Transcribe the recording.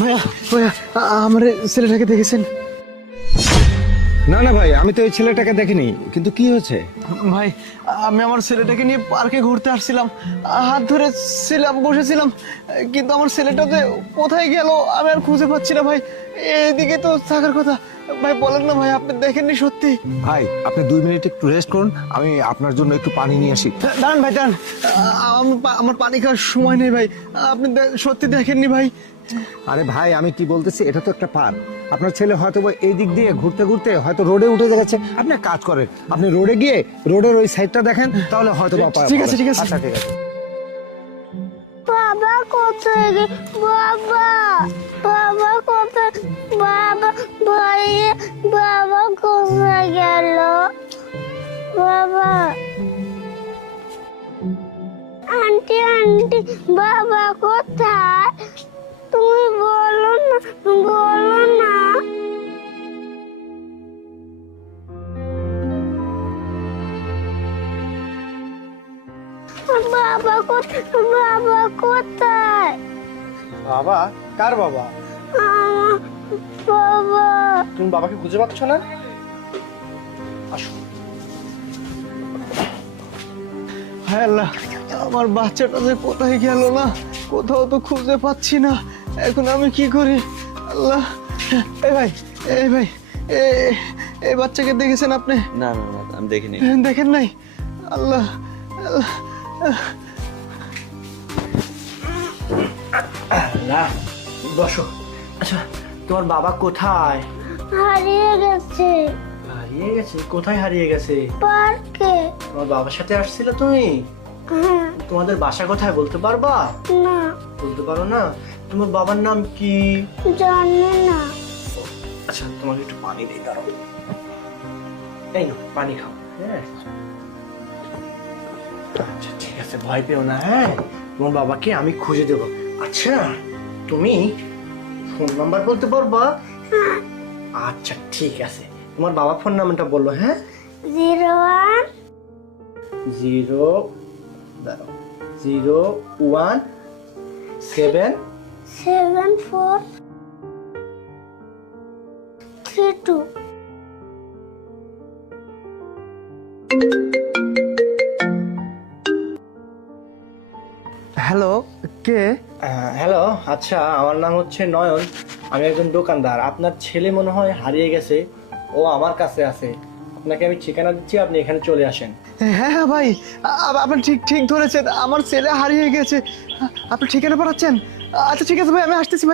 ভাইয়া ভাইয়া আমার ছেলেটাকে দেখেছেন? না না ভাই, আমি তো এই ছেলেটাকে দেখিনি, কিন্তু কি হয়েছে? ভাই আমি আমার ছেলেটাকে নিয়ে পার্কে ঘুরতে আসছিলাম, হাত ধরে ছিলাম, বসেছিলাম, কিন্তু আমার ছেলেটা যে কোথায় গেল আমি আর খুঁজে পাচ্ছি না ভাই। এইদিকে তো থাকার কথা। ভাই বলেন না ভাই, আপনি দেখেননি সত্যি? ভাই আপনি 2 মিনিট একটু রেস্ট করুন, আমি আপনার জন্য একটু পানি নিয়ে আসি। দাঁড়ান ভাই দাঁড়ান, আমার পানি খাওয়ার সময় নেই ভাই। আপনি সত্যি দেখেননি ভাই? আরে ভাই, আমি কি বলতেছি, এটা তো একটা পার্ক। আপনার ছেলে হয়তো বা এই দিক দিয়ে ঘুরতে ঘুরতে হয়তো রোডে উঠে গেছে। আপনি এক কাজ করেন, আপনি রোডে গিয়ে রোডের ওই সাইডটা দেখেন, তাহলে হয়তো বা ঠিক আছে, ঠিক আছে। আচ্ছা ঠিক আছে। বাবা কোথায় বাবা বাবা কোথায় বাবা ভাইয়া বাবা কোথায় গেল বাবা আন্টি আন্টি বাবা কোথায় তুমি বলো না বাবা কোথায় বাবা? কার বাবা? আমার বাবা তুমি বাবাকে খুঁজে পাচ্ছ না? আসো। হায় আল্লাহ, আমার বাচ্চাটা যে কোথায় গেল না, কোথাও তো খুঁজে পাচ্ছি না। এখন আমি কি করি? আল্লাহ। এই ভাই, এই ভাই, এই বাচ্চাকে দেখেছেন আপনি? না না না, আমি দেখিনি। দেখেন নাই? আল্লাহ আল্লাহ। না, বসো। আচ্ছা, তোমার বাবা কোথায়? হারিয়ে গেছে হারিয়ে গেছে? কোথায় হারিয়ে গেছে? পার্কে। তোমার বাবার সাথে আসছিলে তুমি? হ্যাঁ। তোমাদের বাসা কোথায় বলতে পারবা? না, বলতে পারো না? তোমার বাবার নাম কি? জানি না। আচ্ছা, তোমাকে একটু পানি দিই, দাঁড়াও। এই নাও, পানি খাও। হ্যাঁ, আচ্ছা ঠিক আছে, ভয় পেও না। হ্যাঁ, তোমার বাবাকে আমি খুঁজে দেবো। আচ্ছা, তুমি ফোন নাম্বার বলতে পারবা? আচ্ছা ঠিক আছে, তোমার বাবা ফোন নাম্বারটা বললো। হ্যাঁ, 01 0 01 7 74 32। হ্যালো, কে? হ্যালো। আচ্ছা, আমার নাম হচ্ছে নয়ন, আমি একজন দোকানদার। আপনার ছেলে মনে হয় হারিয়ে গেছে, ও আমার কাছে আছে। আপনাকে আমি ঠিকানা দিচ্ছি, আপনি এখানে চলে আসেন। হ্যাঁ হ্যাঁ ভাই, আপনি ঠিক ঠিক ধরেছেন, আমার ছেলে হারিয়ে গেছে। আপনি ঠিকানা পাঠাচ্ছেন? আচ্ছা ঠিক আছে ভাই, আমি আসতেছি ভাই।